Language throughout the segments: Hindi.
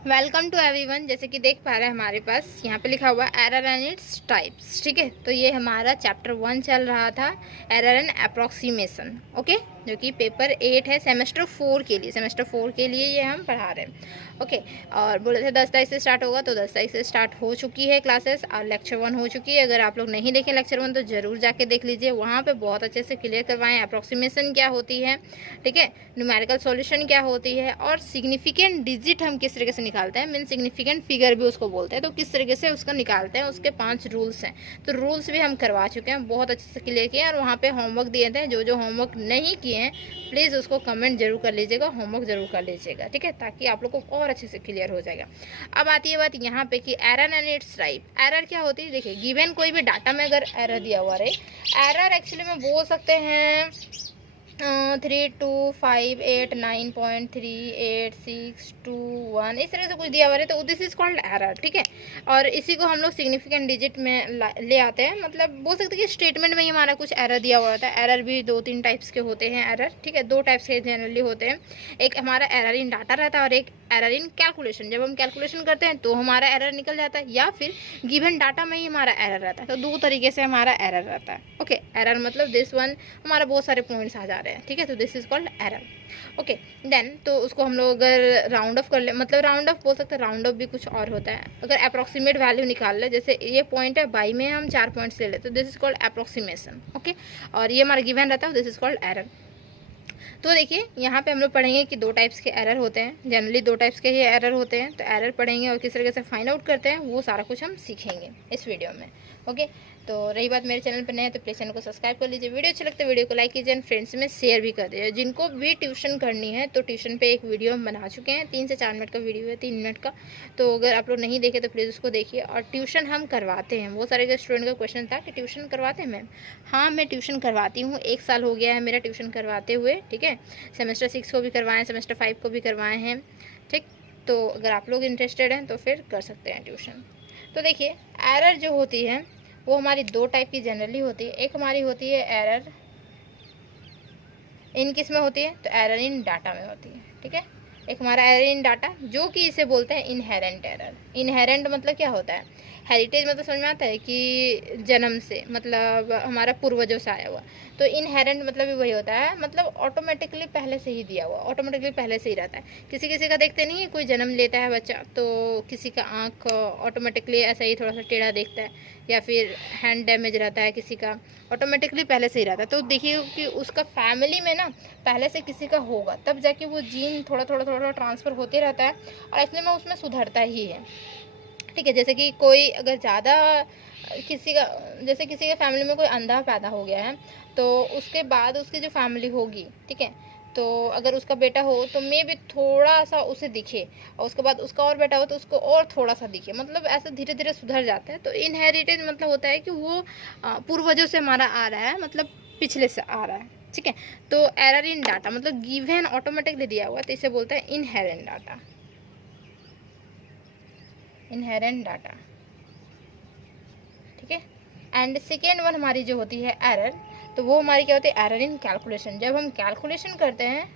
Welcome to everyone. जैसे कि देख पा रहे हैं हमारे पास यहाँ पे लिखा हुआ है एरर एंड इट्स टाइप्स। ठीक है, तो ये हमारा चैप्टर 1 चल रहा था, एरर एंड अप्रोक्सीमेशन। ओके, जो कि पेपर 8 है सेमेस्टर 4 के लिए। सेमेस्टर 4 के लिए ये हम पढ़ा रहे हैं। ओके, और बोले थे 10 तारीख से स्टार्ट होगा, तो 10 तारीख से स्टार्ट हो चुकी है क्लासेस और लेक्चर 1 हो चुकी है। अगर आप लोग नहीं देखें लेक्चर 1 तो ज़रूर जाके देख लीजिए, वहाँ पे बहुत अच्छे से क्लियर करवाएं अप्रोक्सीमेशन क्या होती है, ठीक है, न्यूमेरिकल सॉल्यूशन क्या होती है, और सिग्निफिकेंट डिजिट हम किस तरीके से निकालते हैं, मीन सिग्निफिकेंट फिगर भी उसको बोलते हैं, तो किस तरीके से उसको निकालते हैं, उसके 5 रूल्स हैं। तो रूल्स भी हम करवा चुके हैं, बहुत अच्छे से क्लियर किए हैं। और वहाँ पे होमवर्क दिए थे, जो जो होमवर्क नहीं किए हैं प्लीज़ उसको कमेंट जरूर कर लीजिएगा, होमवर्क जरूर कर लीजिएगा, ठीक है, ताकि आप लोग को और अच्छे से क्लियर हो जाएगा। अब आती है बात यहाँ पे कि error and it's type. Error क्या होती है, देखिए गिवन कोई भी डाटा में अगर एरर दिया हुआ रहे, एरर एक्चुअली में बोल सकते हैं 325896.2 इस तरह से कुछ दिया हुआ है, तो दिस इज कॉल्ड एरर। ठीक है, और इसी को हम लोग सिग्निफिकेंट डिजिट में ले आते हैं। मतलब बोल सकते हैं कि स्टेटमेंट में ही हमारा कुछ एरर दिया हुआ होता है। एरर भी 2-3 टाइप्स के होते हैं एरर, ठीक है, 2 टाइप्स के जनरली होते हैं। एक हमारा एरर इन डाटा रहता है और एक एरर इन कैलकुलेशन। जब हम कैलकुलेशन करते हैं तो हमारा एरर निकल जाता है, या फिर गिवन डाटा में ही हमारा एरर रहता है। तो 2 तरीके से हमारा एरर रहता है। ओके, एरर मतलब दिस वन, हमारा बहुत सारे पॉइंट्स आ जा रहे हैं, ठीक है, तो this is called error. Okay, then तो उसको हम लोग अगर राउंड ऑफ कर ले, मतलब राउंड ऑफ बोल सकते हैं, राउंड ऑफ भी कुछ और होता है। अगर अप्रोक्सीमेट वैल्यू निकाल ले, जैसे ये पॉइंट है, बाई में हम 4 पॉइंट्स ले लेते, तो this is called approximation. Okay, और ये हमारा गिवन रहता है, दिस इज कॉल्ड एरर। तो देखिए यहाँ पे हम लोग पढ़ेंगे कि 2 टाइप्स के एरर होते हैं, जनरली 2 टाइप्स के ही एरर होते हैं। तो एरर पढ़ेंगे और किस तरीके से फाइंड आउट करते हैं, वो सारा कुछ हम सीखेंगे इस वीडियो में। ओके, तो रही बात मेरे चैनल पर नए हैं तो प्लीज़ चैनल को सब्सक्राइब कर लीजिए, वीडियो अच्छी लगता है वीडियो को लाइक कीजिए एंड फ्रेंड्स में शेयर भी कर दीजिए। जिनको भी ट्यूशन करनी है तो ट्यूशन पे एक वीडियो हम बना चुके हैं, 3 से 4 मिनट का वीडियो है, 3 मिनट का। तो अगर आप लोग नहीं देखे तो प्लीज़ उसको देखिए। और ट्यूशन हम करवाते हैं, बहुत सारे स्टूडेंट का क्वेश्चन था कि ट्यूशन करवाते हैं मैम। हाँ, मैं ट्यूशन करवाती हूँ, 1 साल हो गया है मेरा ट्यूशन करवाते हुए, ठीक है। सेमेस्टर 6 को भी करवाएं, सेमेस्टर 5 को भी करवाए हैं, ठीक। तो अगर आप लोग इंटरेस्टेड हैं तो फिर कर सकते हैं ट्यूशन। तो देखिए एरर जो होती है वो हमारी 2 टाइप की जनरली होती है। एक हमारी होती है एरर इन किस में होती है, तो एरर इन डाटा में होती है, ठीक है। एक हमारा एरर इन डाटा, जो कि इसे बोलते हैं इनहेरेंट एरर। इनहेरेंट मतलब क्या होता है, हेरिटेज मतलब समझ में आता है कि जन्म से, मतलब हमारा पूर्वजों से आया हुआ। तो इनहेरेंट मतलब भी वही होता है, मतलब ऑटोमेटिकली पहले से ही दिया हुआ, ऑटोमेटिकली पहले से ही रहता है। किसी किसी का देखते नहीं है, कोई जन्म लेता है बच्चा तो किसी का आँख ऑटोमेटिकली ऐसा ही थोड़ा सा टेढ़ा देखता है, या फिर हैंड डैमेज रहता है, किसी का ऑटोमेटिकली पहले से ही रहता है। तो देखिए कि उसका फैमिली में ना पहले से किसी का होगा, तब जाके वो जीन थोड़ा थोड़ा ट्रांसफ़र होते रहता है और एक्चुअली में उसमें सुधरता ही है, ठीक है। जैसे कि कोई अगर ज़्यादा किसी का, जैसे किसी के फैमिली में कोई अंधा पैदा हो गया है, तो उसके बाद उसकी जो फैमिली होगी, ठीक है, तो अगर उसका बेटा हो तो मे भी थोड़ा सा उसे दिखे, और उसके बाद उसका और बेटा हो तो उसको और थोड़ा सा दिखे, मतलब ऐसे धीरे धीरे सुधर जाता है। तो इनहेरिटेज मतलब होता है कि वो पूर्वजों से हमारा आ रहा है, मतलब पिछले से आ रहा है, ठीक है। तो एरर इन डाटा मतलब गिवन ऑटोमेटिकली दिया हुआ, तो इसे बोलते हैं इनहेरेंट डाटा, इनहेरेंट डाटा, ठीक है। एंड सेकेंड वन हमारी जो होती है एरर, तो वो हमारी क्या होती है, एरर इन कैलकुलेशन। जब हम कैलकुलेशन करते हैं,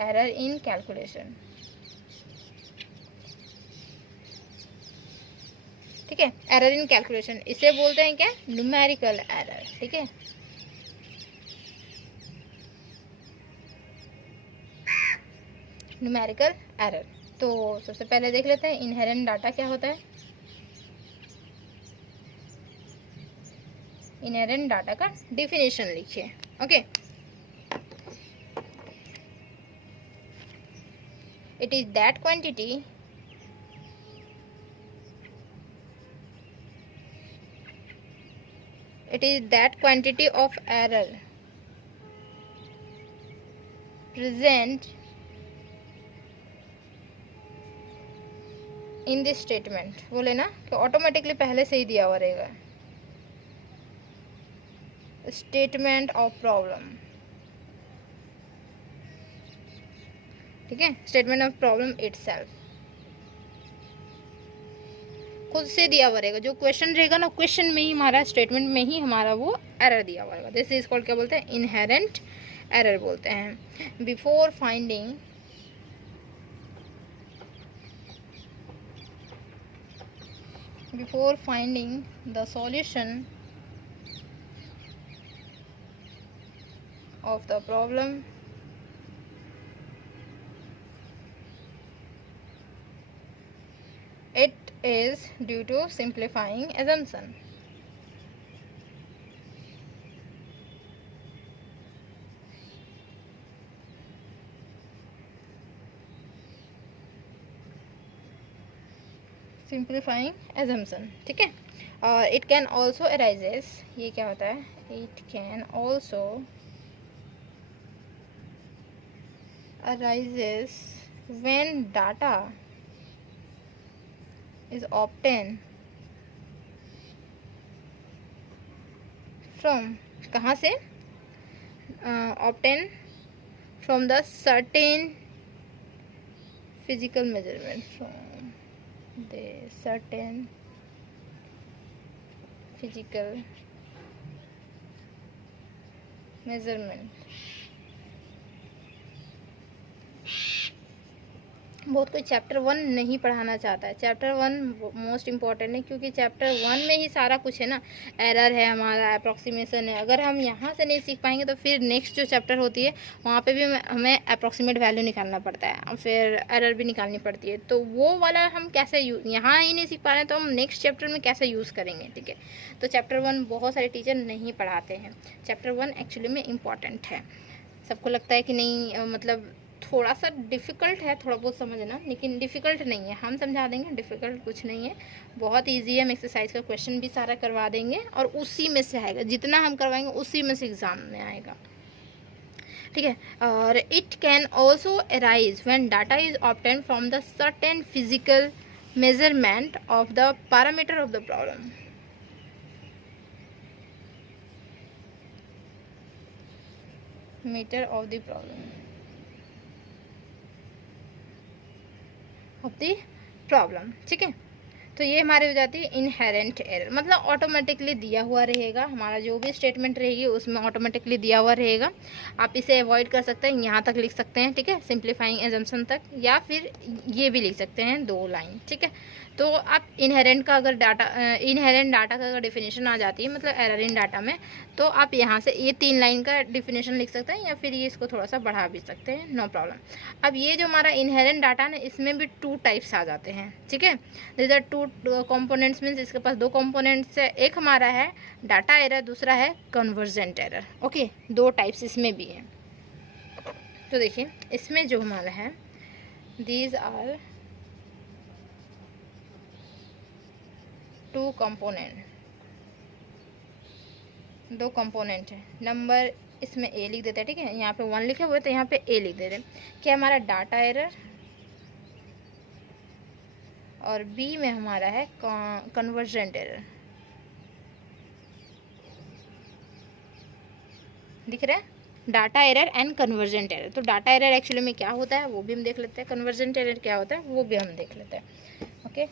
एरर इन कैलकुलेशन, ठीक है, एरर इन कैलकुलेशन इसे बोलते हैं क्या, न्यूमेरिकल एरर, ठीक है। न्यूमेरिकल एरर, तो सबसे पहले देख लेते हैं इनहेरेंट डाटा क्या होता है। इनहेरेंट डाटा का डिफिनेशन लिखिए। Okay, it is that quantity of error present in this statement। बोले ना कि ऑटोमेटिकली पहले से ही दिया हुआ रहेगा, स्टेटमेंट ऑफ प्रॉब्लम, ठीक है, स्टेटमेंट ऑफ प्रॉब्लम इटसेल्फ खुद से दिया हुआ रहेगा। जो क्वेश्चन रहेगा ना, क्वेश्चन में ही हमारा, स्टेटमेंट में ही हमारा वो एरर दिया हुआ रहेगा। दिस इज कॉल्ड क्या बोलते हैं, इनहेरेंट एरर बोलते हैं। Before finding before finding the solution of the problem, it is due to simplifying assumption. Simplifying assumption, ठीक है। और इट कैन ऑल्सो अराइजेस, ये क्या होता है, it can also arises when data is obtain from, कहाँ से, obtain from the certain physical measurement, from the certain physical measurement। बहुत कोई चैप्टर 1 नहीं पढ़ाना चाहता है। चैप्टर 1 मोस्ट इम्पॉर्टेंट है, क्योंकि चैप्टर 1 में ही सारा कुछ है ना। एरर है हमारा, अप्रॉक्सीमेशन है। अगर हम यहाँ से नहीं सीख पाएंगे तो फिर नेक्स्ट जो चैप्टर होती है वहाँ पे भी हमें अप्रॉक्सीमेट वैल्यू निकालना पड़ता है और फिर एरर भी निकालनी पड़ती है। तो वो वाला हम कैसे यहाँ ही नहीं सीख पा रहे हैं तो हम नेक्स्ट चैप्टर में कैसे यूज़ करेंगे, ठीक है। तो चैप्टर 1 बहुत सारे टीचर नहीं पढ़ाते हैं। चैप्टर 1 एक्चुअली में इम्पॉर्टेंट है। सबको लगता है कि नहीं, मतलब थोड़ा सा डिफ़िकल्ट है, थोड़ा बहुत समझना, लेकिन डिफ़िकल्ट नहीं है। हम समझा देंगे, डिफ़िकल्ट कुछ नहीं है, बहुत इजी है। हम एक्सरसाइज का क्वेश्चन भी सारा करवा देंगे और उसी में से आएगा, जितना हम करवाएंगे उसी में से एग्ज़ाम में आएगा, ठीक है। और it can also arise when data is obtain from the certain physical measurement of the parameter of the problem. Meter of the problem of the problem, ठीक है। तो ये हमारी हो जाती है इनहेरेंट एरर, मतलब ऑटोमेटिकली दिया हुआ रहेगा। हमारा जो भी स्टेटमेंट रहेगी उसमें ऑटोमेटिकली दिया हुआ रहेगा। आप इसे अवॉइड कर सकते हैं, यहाँ तक लिख सकते हैं, ठीक है, सिंप्लीफाइंग एजम्पशन तक, या फिर ये भी लिख सकते हैं 2 लाइन, ठीक है। तो आप इनहेरेंट का अगर डाटा, इनहेरेंट डाटा का अगर डिफिनेशन आ जाती है, मतलब एरर इन डाटा में, तो आप यहाँ से ये 3 लाइन का डिफिनेशन लिख सकते हैं, या फिर ये इसको थोड़ा सा बढ़ा भी सकते हैं, नो प्रॉब्लम। अब ये जो हमारा इनहेरेंट डाटा ना, इसमें भी 2 टाइप्स आ जाते हैं, ठीक है। दिस आर 2 कंपोनेंट्स, मीन्स इसके पास 2 कंपोनेंट्स है। एक हमारा है डाटा एरर, दूसरा है कन्वर्जेंट एरर, ओके। 2 टाइप्स इसमें भी है। तो देखिए इसमें जो हमारा है, दीज आर 2 कंपोनेंट, 2 कंपोनेंट है। नंबर इसमें ए लिख देते हैं, ठीक है। यहाँ पे 1 लिखे हुए तो यहाँ पे ए लिख देते हैं। क्या हमारा डाटा एरर, और बी में हमारा है कन्वर्जेंट एरर, दिख रहा है, data error and convergent error. तो डाटा एरर एक्चुअली में क्या होता है वो भी हम देख लेते हैं, कन्वर्जेंट एरर क्या होता है वो भी हम देख लेते हैं, ओके।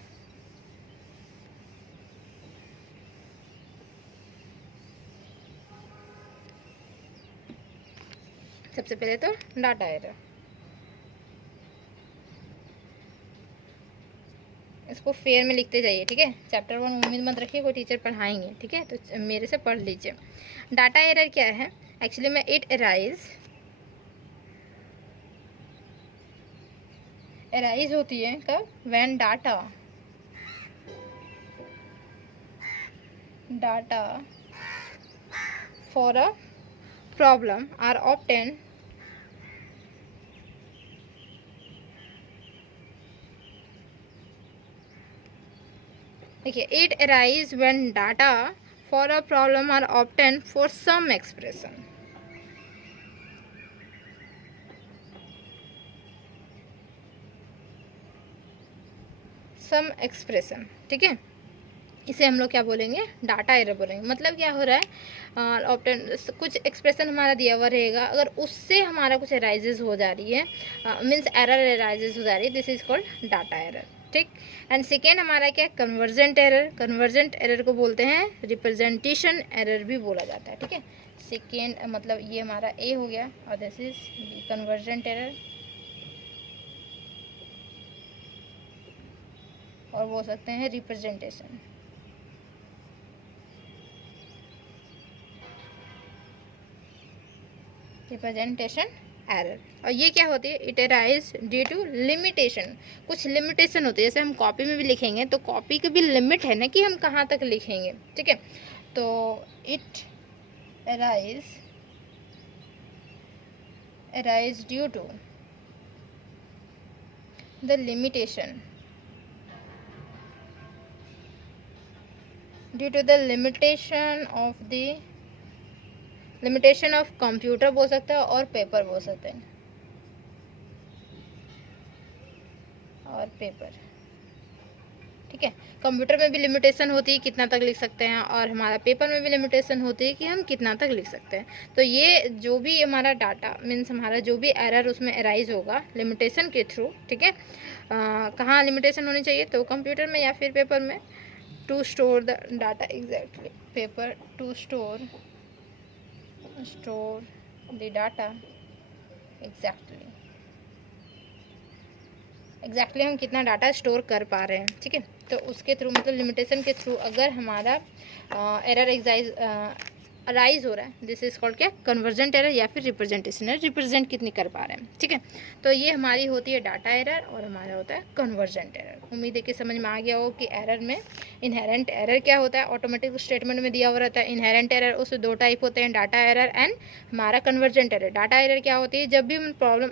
सबसे पहले तो डाटा एरर, इसको फेयर में लिखते जाइए, ठीक है। चैप्टर 1 उम्मीद मत रखिए कोई टीचर पढ़ाएंगे, ठीक है, तो मेरे से पढ़ लीजिए। डाटा एरर क्या है एक्चुअली में, इट अराइज होती है कब, when data for a problem are obtain देखिए, it arise when data for a problem are obtain for some expression, some expression, ठीक है। इसे हम लोग क्या बोलेंगे, डाटा एरर बोलेंगे। मतलब क्या हो रहा है, ऑप्टेन कुछ एक्सप्रेशन हमारा दिया हुआ रहेगा, अगर उससे हमारा कुछ अराइजेज हो जा रही है, मीन्स एरर अराइजेज हो जा रही है, this is called data error, ठीक। एंड सेकेंड हमारा क्या है, कन्वर्जेंट एरर। कन्वर्जेंट एरर को बोलते हैं रिप्रेजेंटेशन एरर भी बोला जाता है, ठीक है। सेकेंड मतलब ये हमारा ए हो गया और this is B, convergent error. और बोल सकते हैं रिप्रेजेंटेशन। Representation error. और ये क्या होती है? It arise due to limitation. कुछ लिमिटेशन होती है, जैसे हम कॉपी में भी लिखेंगे तो कॉपी की भी लिमिट है ना कि हम कहाँ तक लिखेंगे, ठीक है। तो it arise due to the limitation of computer बोल सकते हैं और पेपर बोल सकते हैं, और पेपर, ठीक है। कंप्यूटर में भी लिमिटेशन होती है कितना तक लिख सकते हैं, और हमारा पेपर में भी लिमिटेशन होती है कि हम कितना तक लिख सकते हैं। तो ये जो भी हमारा डाटा मीन्स हमारा जो भी एरर उसमें अराइज होगा लिमिटेशन के थ्रू, ठीक है। कहाँ लिमिटेशन होनी चाहिए? तो कंप्यूटर में या फिर पेपर में। To store the data, exactly, paper to store the data, exactly हम कितना डाटा स्टोर कर पा रहे हैं, ठीक है। तो उसके थ्रू मतलब लिमिटेशन के थ्रू अगर हमारा एरर अराइज हो रहा है, दिस इज कॉल्ड क्या? कन्वर्जेंट एरर या फिर रिप्रेजेंटेशन एरर। रिप्रेजेंट कितनी कर पा रहे हैं, ठीक है। तो ये हमारी होती है डाटा एरर और हमारा होता है कन्वर्जेंट एरर। उम्मीद है कि समझ में आ गया हो कि एरर में इनहेरेंट एरर क्या होता है, ऑटोमेटिक स्टेटमेंट में दिया हुआ रहता है। इनहेरेंट एरर उससे दो टाइप होते हैं, डाटा एरर एंड हमारा कन्वर्जेंट एरर। डाटा एरर क्या होती है? जब भी हम प्रॉब्लम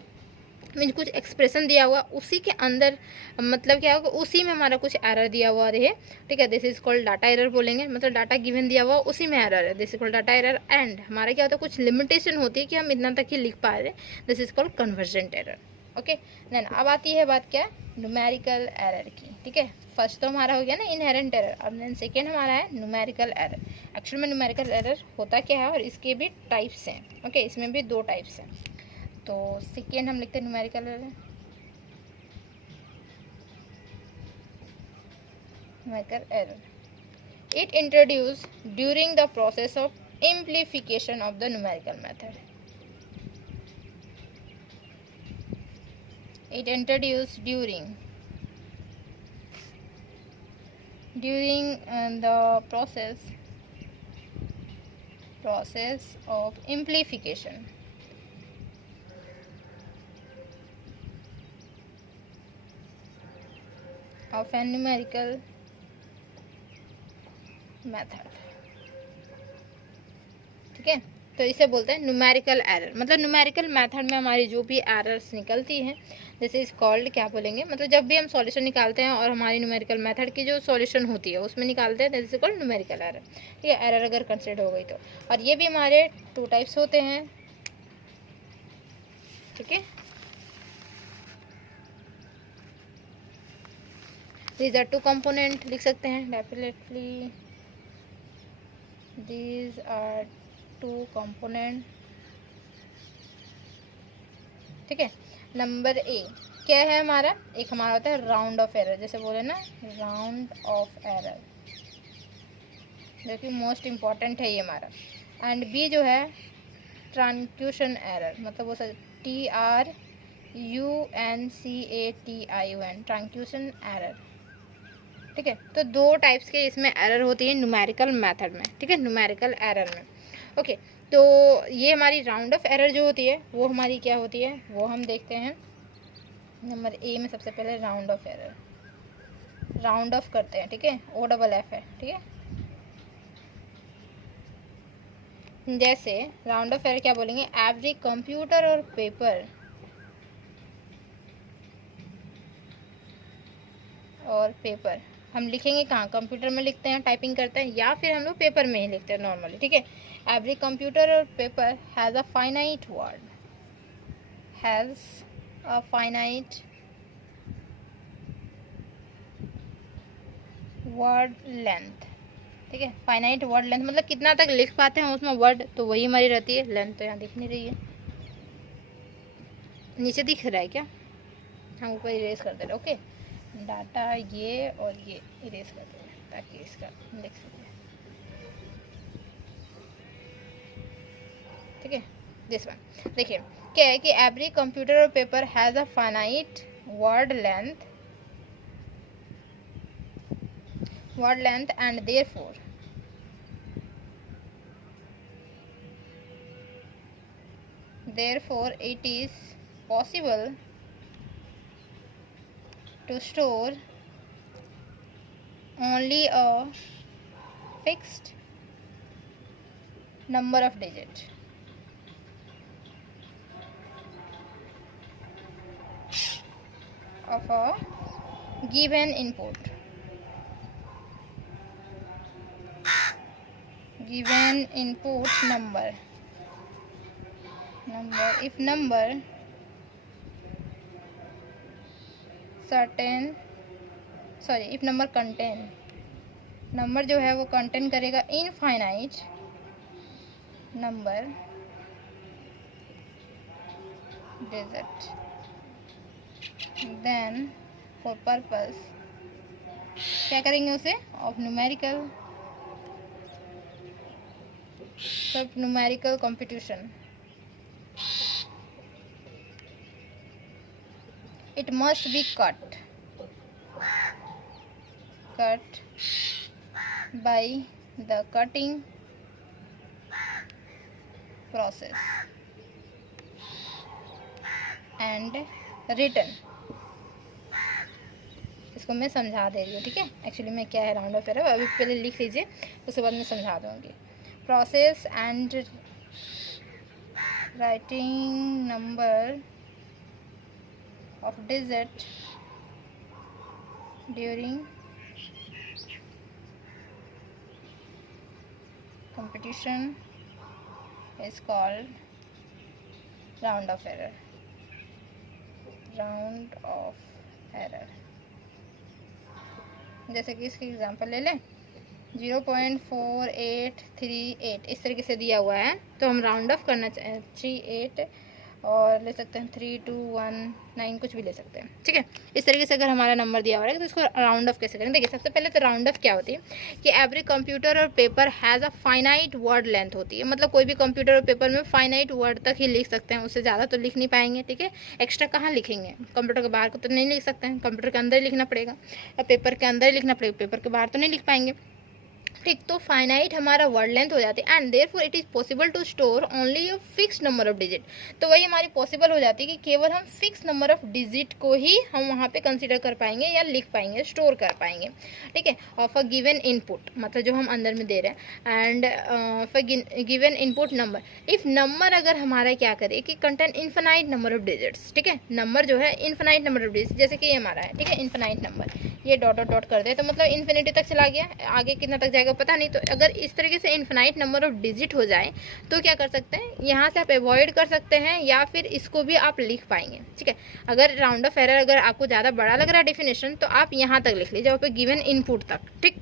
मीन कुछ एक्सप्रेशन दिया हुआ उसी के अंदर मतलब क्या होगा, उसी में हमारा कुछ एरर दिया हुआ रहे, ठीक है, this is called data error बोलेंगे। मतलब डाटा गिवन दिया हुआ उसी में एरर है, this is called data error. And हमारा क्या होता है, कुछ लिमिटेशन होती है कि हम इतना तक ही लिख पा रहे, this is called convergent error. Okay then अब आती है बात क्या? न्यूमेरिकल एरर की, ठीक है। फर्स्ट तो हमारा हो गया ना इनहेरेंट एरर, अब देन सेकेंड हमारा है न्यूमेरिकल एरर। एक्चुअल में न्यूमेरिकल एरर होता क्या है और इसके भी टाइप्स हैं, ओके, इसमें भी दो टाइप्स हैं। तो सेकेंड हम लिखते हैं numerical error. It introduce during the process of amplification of the numerical method. It introduced during the process of amplification of a numerical method, ठीक है। तो इसे बोलते हैं न्यूमेरिकल एरर। मतलब न्यूमेरिकल मेथड में हमारी जो भी एरर्स निकलती हैं दिस इज कॉल्ड क्या बोलेंगे, मतलब जब भी हम सॉल्यूशन निकालते हैं और हमारी न्यूमेरिकल मेथड की जो सॉल्यूशन होती है उसमें निकालते हैं this is called numerical error, ठीक है। एरर अगर कंसिडर हो गई तो। और ये भी हमारे टू टाइप्स होते हैं, ठीक है। दीज आर टू कंपोनेंट लिख सकते हैं definitely, these are two component, ठीक है। नंबर ए क्या है हमारा? एक हमारा होता है राउंड ऑफ एरर, जैसे बोले ना राउंड ऑफ एरर, जो कि मोस्ट इम्पॉर्टेंट है ये हमारा। एंड बी जो है ट्रांक्यूशन एरर, मतलब वो TRUNCATION, ट्रांक्यूशन एरर, ठीक है। तो दो टाइप्स के इसमें एरर होती है न्यूमेरिकल मेथड में, ठीक है, न्यूमेरिकल एरर में। ओके तो ये हमारी राउंड ऑफ एरर जो होती है वो हमारी क्या होती है वो हम देखते हैं। नंबर ए में सबसे पहले round of error, round of करते हैं, ठीक है, OFF है, ठीक है। जैसे राउंड ऑफ एरर क्या बोलेंगे? एवरी कंप्यूटर और पेपर हम लिखेंगे कहाँ? कंप्यूटर में लिखते हैं, टाइपिंग करते हैं, या फिर हम लोग पेपर में ही लिखते हैं नॉर्मली, ठीक है। एवरी कंप्यूटर और paper has a finite word length, ठीक है। फाइनाइट वर्ड लेंथ मतलब कितना तक लिख पाते हैं उसमें वर्ड, तो वही हमारी रहती है। लेंथ तो यहाँ दिख नहीं रही है, नीचे दिख रहा है क्या? हम ऊपर इरेज कर दे रहे, ओके। डाटा ये और ये इरेज कर दे ताकि इसका लिख सकें, ठीक है। दिस वन देखिए क्या है कि एवरी कंप्यूटर और paper has a finite word length word length, and therefore it is possible to store only a fixed number of digits of a given input number if number contain number जो है वो कंटेन करेगा infinite number digit, then for purpose क्या करेंगे उसे of numerical computation it must be cut by the cutting process and written। इसको मैं समझा दे रही हूँ, ठीक है। एक्चुअली में क्या है राउंड ऑफ एरर, अभी पहले लिख लीजिए, उसके बाद मैं समझा दूँगी। Process and writing number of digit during competition is called round of error। जैसे कि इसकी एग्जांपल ले लें, 0.4838 इस तरीके से दिया हुआ है, तो हम राउंड ऑफ करना चाहें 38 और ले सकते हैं 3219 कुछ भी ले सकते हैं, ठीक है। इस तरीके से अगर हमारा नंबर दिया हुआ है तो इसको राउंड ऑफ कैसे करें। देखिए सबसे पहले तो राउंड ऑफ क्या होती है कि एवरी कंप्यूटर और paper has a finite word length होती है, मतलब कोई भी कंप्यूटर और पेपर में फाइनाइट वर्ड तक ही लिख सकते हैं, उससे ज़्यादा तो लिख नहीं पाएंगे, ठीक है। एक्स्ट्रा कहाँ लिखेंगे, कंप्यूटर के बाहर को तो नहीं लिख सकते हैं, कंप्यूटर के अंदर ही लिखना पड़ेगा या पेपर के अंदर ही लिखना पड़ेगा, पेपर के बाहर तो नहीं लिख पाएंगे, ठीक। तो फाइनाइट हमारा वर्ड लेंथ हो जाती है and therefore it is possible to store only a fix number of digit. तो वही हमारी पॉसिबल हो जाती है कि केवल हम फिक्स नंबर ऑफ डिजिट को ही हम वहाँ पे कंसीडर कर पाएंगे या लिख पाएंगे, स्टोर कर पाएंगे, ठीक है। ऑफ अ गिवन इनपुट, मतलब जो हम अंदर में दे रहे हैं, and for given input number if number अगर हमारा क्या करे कि contain infinite number of digits, ठीक है। नंबर जो है इन्फिनाइट नंबर ऑफ डिजिट्स, जैसे कि ये हमारा है, ठीक है, इन्फिनाइट नंबर, ये डॉट डॉट डॉट कर दे तो मतलब इन्फिनिटी तक चला गया, आगे कितना तक जाएगा पता नहीं। तो अगर इस तरीके से इन्फिनाइट नंबर ऑफ डिजिट हो जाए तो क्या कर सकते हैं, यहाँ से आप अवॉइड कर सकते हैं या फिर इसको भी आप लिख पाएंगे, ठीक है। अगर राउंड ऑफ एरर अगर आपको ज़्यादा बड़ा लग रहा है डेफिनेशन, तो आप यहाँ तक लिख लीजिए, वहाँ पे गिवन इनपुट तक, ठीक,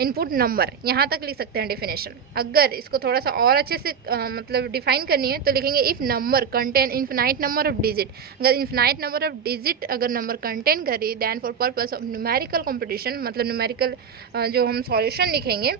इनपुट नंबर यहाँ तक लिख सकते हैं डेफिनेशन। अगर इसको थोड़ा सा और अच्छे से मतलब डिफाइन करनी है तो लिखेंगे if number contain infinite number of digit. अगर इन्फिनाइट नंबर ऑफ डिजिट अगर नंबर कंटेन करे then for purpose of numerical computation, मतलब न्यूमेरिकल जो हम सॉल्यूशन लिखेंगे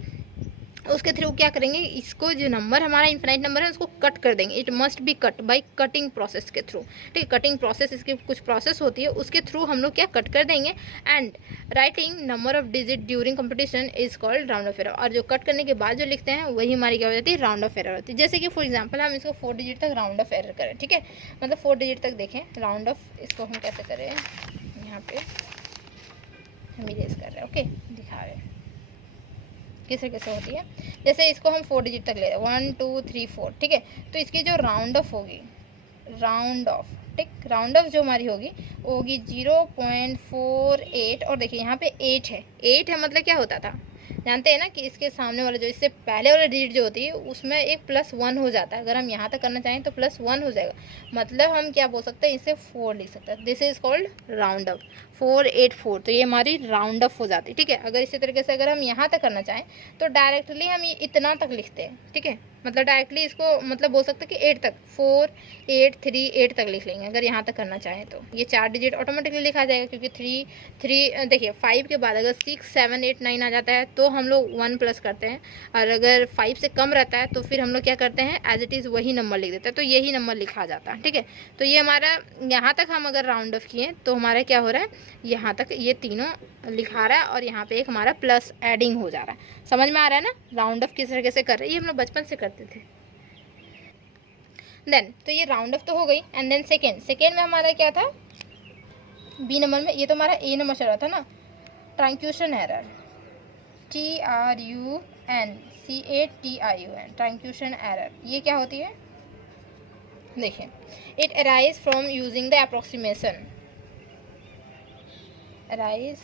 उसके थ्रू क्या करेंगे, इसको जो नंबर हमारा इन्फिनाइट नंबर है उसको कट कर देंगे। It must be cut by cutting process के थ्रू, ठीक है। कटिंग प्रोसेस, इसकी कुछ प्रोसेस होती है, उसके थ्रू हम लोग क्या कट कर देंगे। And writing number of digit during competition is called round of error. और जो कट करने के बाद जो लिखते हैं वही हमारी क्या हो जाती है, राउंड ऑफ एरर होती है। जैसे कि फॉर एग्जाम्पल हम इसको 4 डिजिट तक राउंड ऑफ एरर करें, ठीक है, मतलब 4 डिजिट तक देखें राउंड ऑफ, इसको हम कैसे करें, यहाँ पे हम इरेज कर रहे हैं, ओके, दिखा रहे हैं किस तरीके से होती है। जैसे इसको हम 4 डिजिट तक ले रहे हैं, 1 2 3 4, ठीक है। तो इसकी जो राउंड ऑफ होगी, राउंड ऑफ, ठीक, राउंड ऑफ जो हमारी होगी वो होगी 0.48। और देखिए यहाँ पे 8 है, 8 है मतलब क्या होता था, जानते हैं ना कि इसके सामने वाला जो इससे पहले वाला डिजिट जो होती है उसमें एक +1 हो जाता है। अगर हम यहाँ तक करना चाहें तो +1 हो जाएगा, मतलब हम क्या बोल सकते हैं, इसे 4 लिख सकते हैं। This is called round of 484। तो ये हमारी राउंड ऑफ हो जाती है, ठीक है। अगर इसी तरीके से अगर हम यहाँ तक करना चाहें तो डायरेक्टली हम ये इतना तक लिखते हैं, ठीक है, मतलब डायरेक्टली इसको मतलब बोल सकते हैं कि 8 तक 4 8 3 8 तक लिख लेंगे अगर यहाँ तक करना चाहें तो। ये 4 डिजिट ऑटोमेटिकली लिखा जाएगा क्योंकि 3 देखिए 5 के बाद अगर 6 7 8 9 आ जाता है तो हम लोग 1 प्लस करते हैं, और अगर 5 से कम रहता है तो फिर हम लोग क्या करते हैं, एज इट इज़ वही नंबर लिख देते हैं, तो यही नंबर लिखा जाता है। ठीक है, तो ये हमारा यहाँ तक हम अगर राउंड ऑफ किए तो हमारा क्या हो रहा है, यहाँ तक ये तीनों लिखा रहा है और यहाँ पे एक हमारा प्लस एडिंग हो जा रहा है। समझ में आ रहा है ना राउंड ऑफ किस तरीके से कर रहे हैं, ये हम लोग बचपन से करते थे। देन तो ये राउंड ऑफ तो हो गई। एंड देन सेकेंड में हमारा क्या था, बी नंबर में, ये तो हमारा ए नंबर चल रहा था ना, ट्रांक्यूशन एरर, TRUNCATION, ट्रांक्यूशन एरर, ये क्या होती है, देखिए, it arise from using the approximation, arise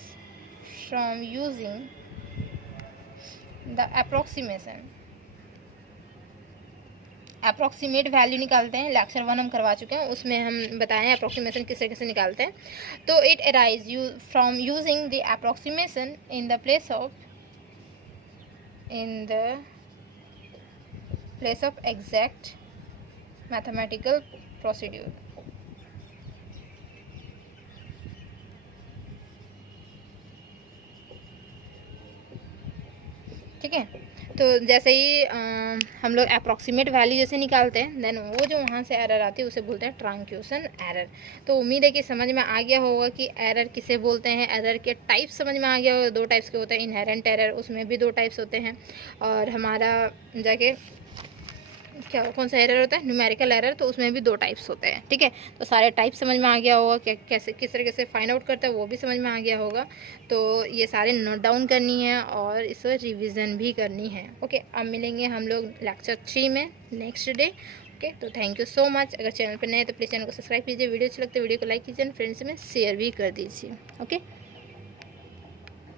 from using the approximate value निकालते हैं। लेक्चर 1 हम करवा चुके हैं, उसमें हम बताएं अप्रोक्सीमेशन किस तरीके से निकालते हैं। तो it arise from using the approximation in the place of exact mathematical procedure. ठीक है, तो जैसे ही हम लोग अप्रॉक्सीमेट वैल्यू जैसे निकालते हैं, देन वो जो वहाँ से एरर आती है उसे बोलते हैं ट्रांक्यूशन एरर। तो उम्मीद है कि समझ में आ गया होगा कि एरर किसे बोलते हैं, एरर के टाइप समझ में आ गया होगा। 2 टाइप्स के होते हैं, इनहेरेंट एरर, उसमें भी 2 टाइप्स होते हैं, और हमारा जाके क्या कौन सा एरर होता है, न्यूमेरिकल एरर, तो उसमें भी 2 टाइप्स होते हैं। ठीक है, तो सारे टाइप समझ में आ गया होगा, कैसे किस तरीके से फाइंड आउट करते हैं वो भी समझ में आ गया होगा। तो ये सारे नोट डाउन करनी है और इसे रिवीजन भी करनी है। ओके, अब मिलेंगे हम लोग लेक्चर 3 में नेक्स्ट डे। ओके, तो थैंक यू सो मच। अगर चैनल पर नए हैं तो प्लीज़ चैनल को सब्सक्राइब कीजिए, वीडियो अच्छी लगती है वीडियो को लाइक कीजिए, फ्रेंड्स में शेयर भी कर दीजिए। ओके।